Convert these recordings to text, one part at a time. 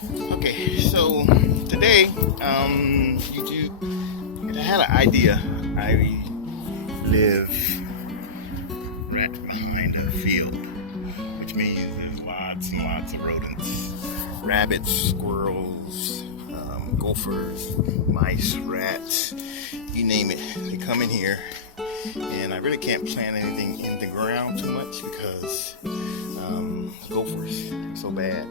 Okay, so today, YouTube, I had an idea. I live right behind a field, which means there's lots and lots of rodents, rabbits, squirrels, gophers, mice, rats, you name it. They come in here, and I really can't plant anything in the ground too much because gophers are so bad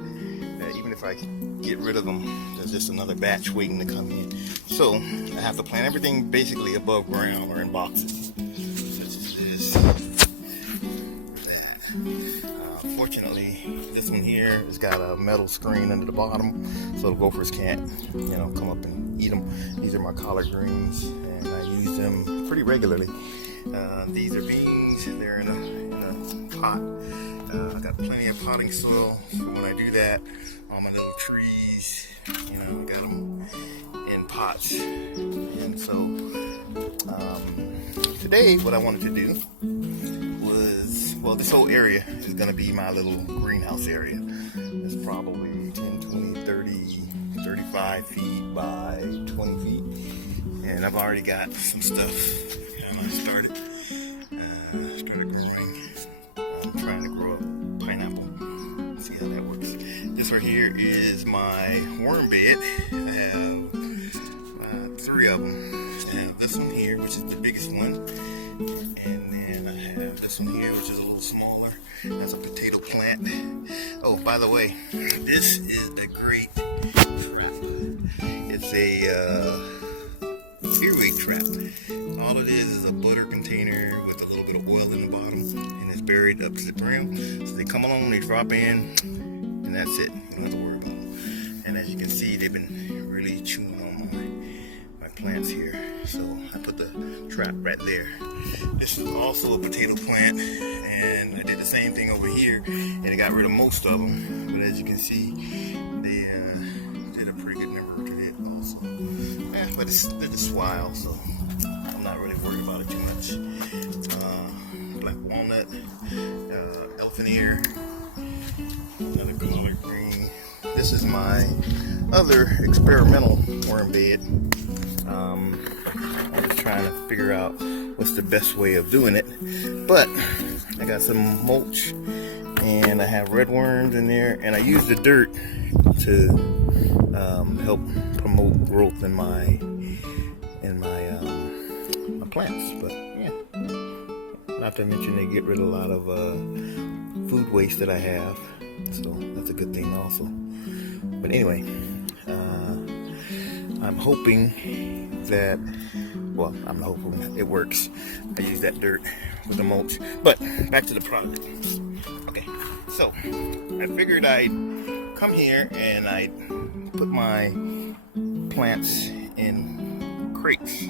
that even if I get rid of them, there's just another batch waiting to come in. So I have to plant everything basically above ground or in boxes, such as this, that. Fortunately, this one here has got a metal screen under the bottom, so the gophers can't, come up and eat them. These are my collard greens, and I use them pretty regularly. These are beans. They're in a pot. I got plenty of potting soil when I do that. All my little trees, I got them in pots. And so today what I wanted to do was, this whole area is going to be my little greenhouse area. It's probably 10, 20, 30, 35 feet by 20 feet. And I've already got some stuff started growing. I'm trying to grow a pineapple. See how that works. This right here is my worm bed. I have 3 of them. I have this one here, which is the biggest one, and then I have this one here, which is a little smaller. That's a potato plant. Oh, by the way, this is a great trap. It's a earwig trap. All it is a butter container with a little bit of oil in the bottom, and it's buried up to the brim. So they come along, they drop in, and that's it. You don't have to worry about them. And as you can see, they've been really chewing on my plants here. So I put the trap right there. This is also a potato plant, and I did the same thing over here, and I got rid of most of them. But as you can see, they did a pretty good number to it also. But they're just wild, so I'm not really worried about it too much. Black walnut, elephant ear, another collard green. This is my other experimental worm bed. I'm just trying to figure out what's the best way of doing it. But I got some mulch, and I have red worms in there, and I use the dirt to help promote growth in my plants. But yeah, not to mention they get rid of a lot of food waste that I have, so that's a good thing also. But anyway, I'm hoping that, I'm hoping it works. I use that dirt with the mulch. But back to the product. Okay, so I figured I'd come here and I'd put my plants in crates.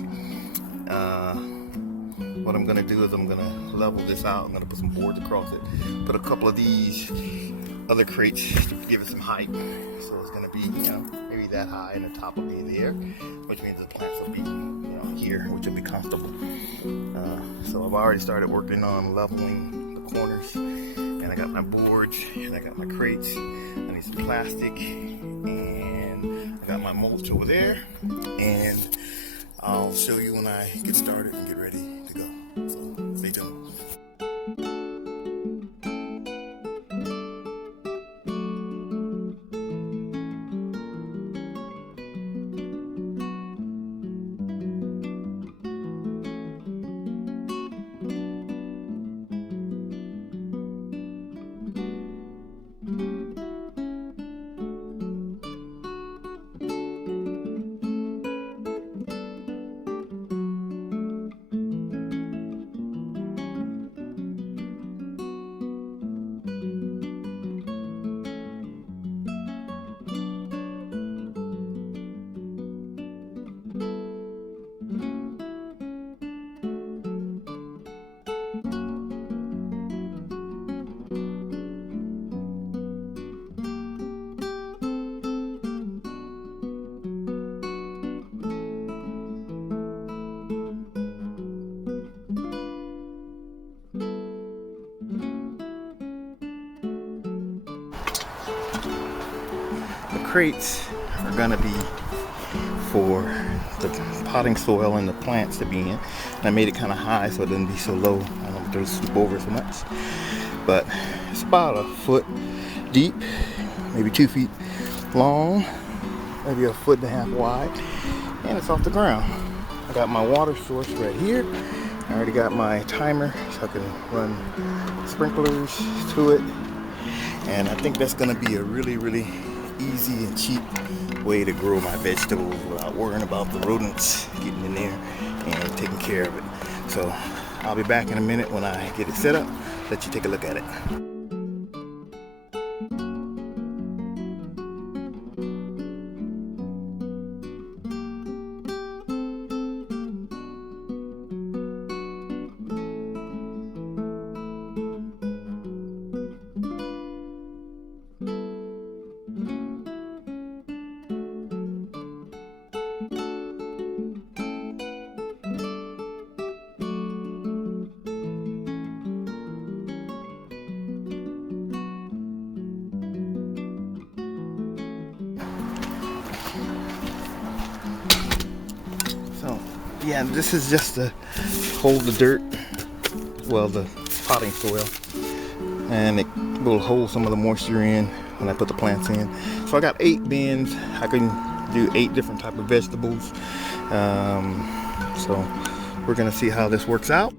What I'm going to do is I'm going to level this out. I'm going to put some boards across it. Put a couple of these other crates to give it some height. So it's going to be, maybe that high, and the top will be there, which means the plants will be, here, which will be comfortable. So I've already started working on leveling the corners, and I got my boards, and I got my crates. I need some plastic, and I got my mulch over there, and I'll show you when I get started and get ready to go. So stay tuned. crates are gonna be for the potting soil and the plants to be in. And I made it kind of high so it doesn't be so low. I don't want it to swoop over so much. But it's about a foot deep, maybe 2 feet long, maybe a foot and a half wide, and it's off the ground. I got my water source right here. I already got my timer so I can run sprinklers to it. And I think that's gonna be a really easy and cheap way to grow my vegetables without worrying about the rodents getting in there and taking care of it. So I'll be back in a minute when I get it set up. Let you take a look at it. Yeah, this is just to hold the dirt, well, the potting soil, and it will hold some of the moisture in when I put the plants in. So I got 8 bins. I can do 8 different type of vegetables. So we're gonna see how this works out.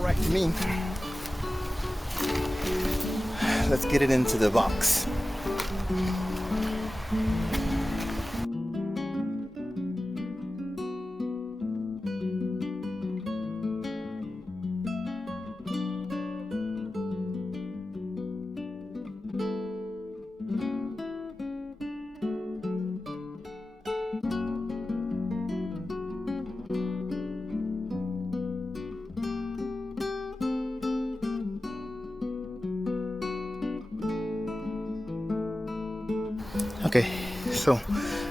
Right to me. Let's get it into the box. Okay, so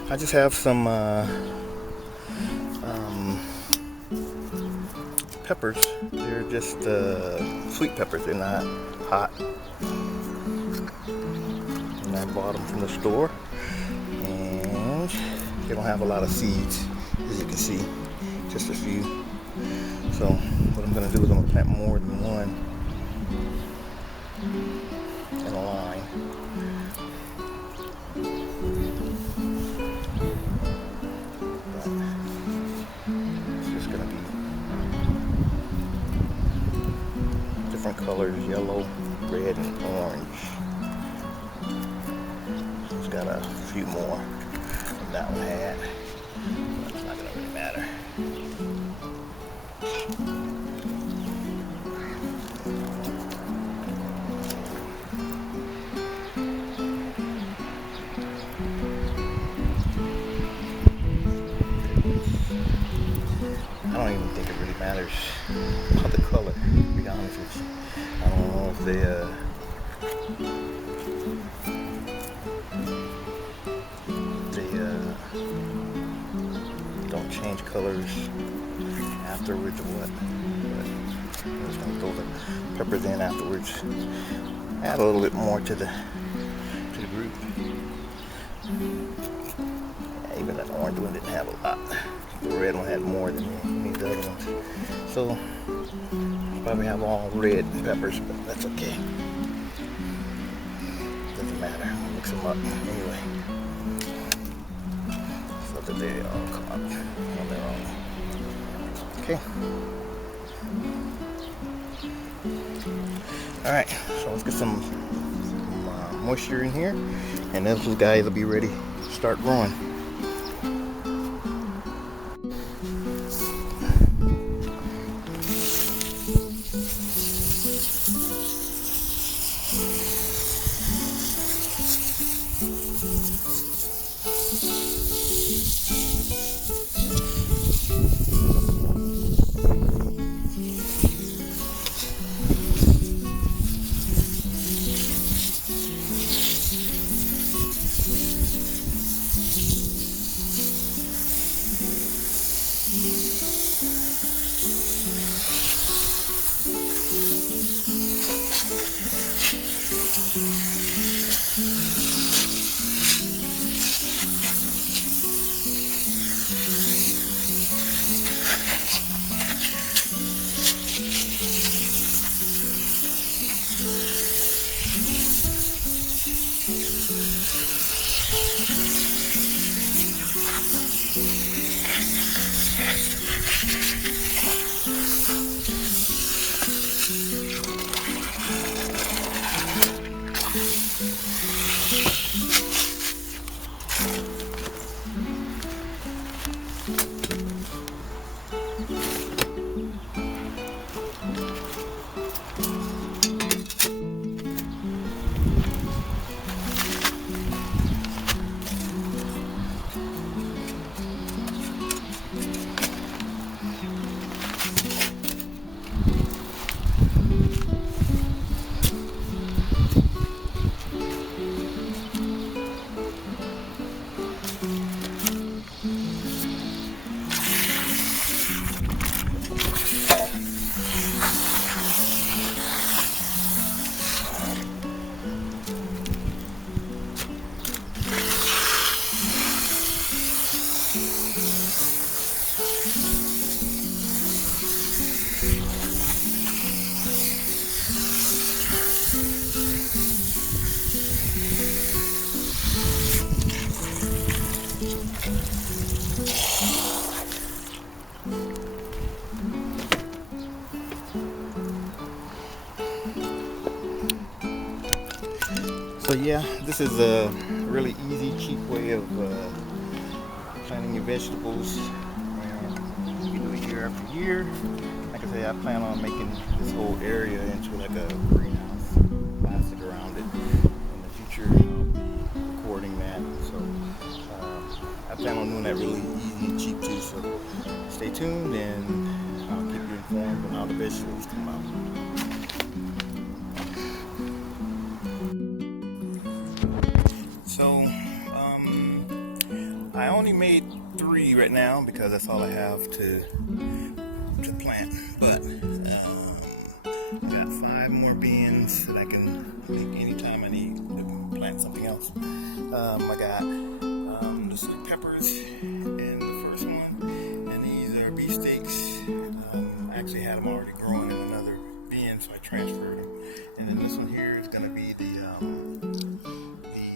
I just have some peppers. They're just sweet peppers. They're not hot. And I bought them from the store. And they don't have a lot of seeds, as you can see. Just a few. So what I'm going to do is I'm going to plant more than one in a line. Colors, yellow, red, and orange. It's got a few more than that one had. It's not gonna really matter. I don't even think it really matters about the color, to be honest with you. I don't know if they don't change colors afterwards or what. But I'm just gonna throw the peppers in afterwards. Add a little bit more to the group. Yeah, even that orange one didn't have a lot. The red one had more than any of the other ones. So probably have all red peppers, but that's okay. Doesn't matter. We'll mix them up anyway, so that they all come up on their own. Okay. Alright, so let's get some moisture in here, and those guys will be ready to start growing. So yeah, this is a really easy, cheap way of planting your vegetables. And you can do it year after year. Like I say, I plan on making this whole area into like a greenhouse, plastic around it. In the future, I'll be recording that. So I plan on doing that really easy and cheap too. So stay tuned, and I'll keep you informed on how the vegetables come out. So, I only made 3 right now because that's all I have to plant. But I got 5 more beans that I can make anytime I need to plant something else. I got the sweet peppers in the first one, and these are beefsteaks. I actually had them already growing in another bin, so I transferred them. And then this one here is going to be the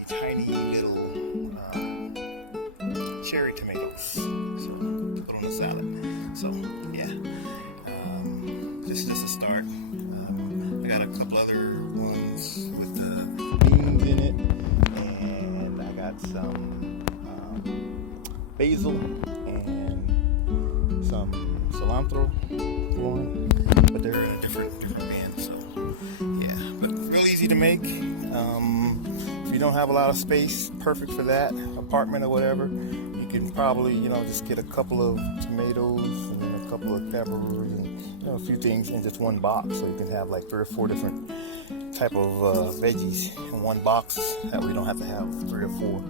tiny little cherry tomatoes, so put on the salad. So yeah, this is just a start. I got a couple other ones with the beans in it, and I got some basil and some cilantro growing, but they're in a different bin. So yeah, but real easy to make. If you don't have a lot of space, perfect for that, apartment or whatever, you can probably, just get a couple of tomatoes and then a couple of peppers and a few things in just one box, so you can have like 3 or 4 different type of veggies in one box. That way you don't have to have 3 or 4.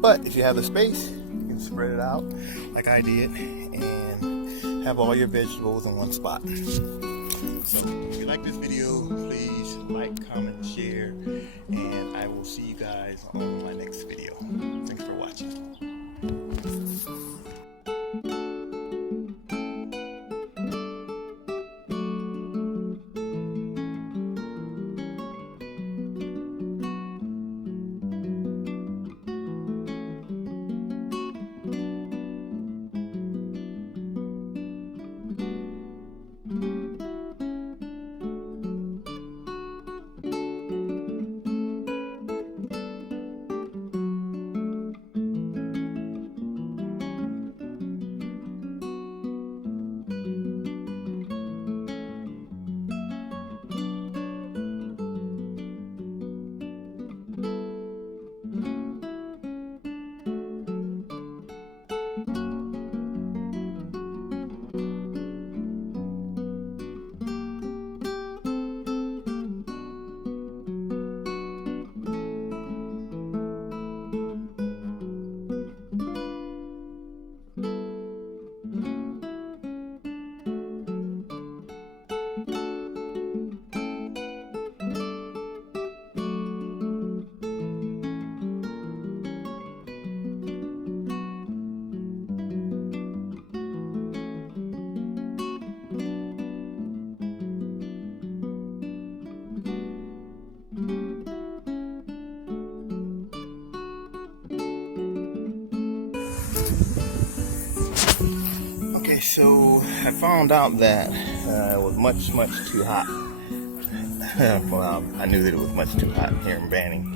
But if you have the space, you can spread it out like I did and have all your vegetables in one spot. So if you like this video, please like, comment, share, and I will see you guys on my next video. Thanks for watching. so I found out that it was much too hot. Well, I knew that it was much too hot here in Banning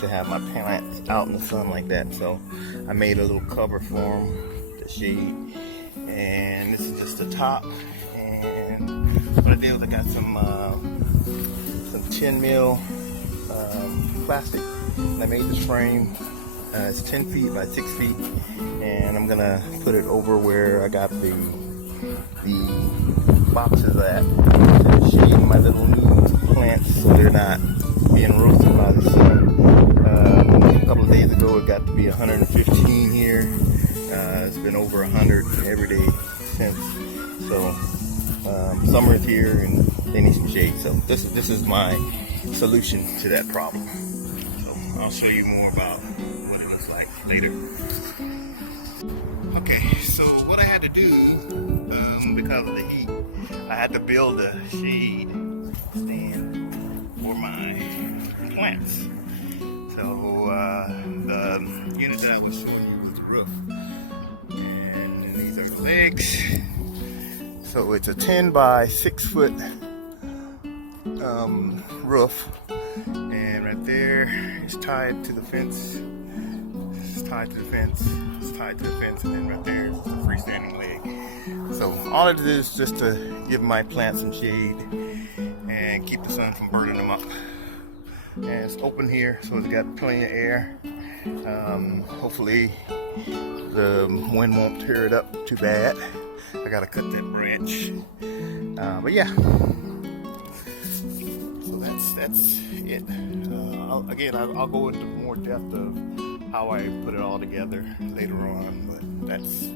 to have my plants out in the sun like that. So I made a little cover for them to shade. And this is just the top. And what I did was I got some 10 mil plastic. And I made this frame. It's 10 feet by 6 feet, and I'm gonna put it over where I got the boxes at to shade my little new plants so they're not being roasted by the sun. A couple of days ago it got to be 115 here. It's been over 100 every day since. So summer is here and they need some shade. So this is my solution to that problem. So I'll show you more about what it looks like later. Okay, so what I had to do because of the heat, I had to build a shade stand for my plants. So the unit that I was showing you was the roof, and these are the legs. So it's a 10 by 6 foot roof, and right there is tied to the fence. It's tied to the fence. It's tied to the fence, and then right there is the freestanding leg. So all it is just to give my plants some shade and keep the sun from burning them up. And it's open here, so it's got plenty of air. Hopefully the wind won't tear it up too bad. I gotta cut that branch, but yeah. So that's it. I'll go into more depth of how I put it all together later on, but that's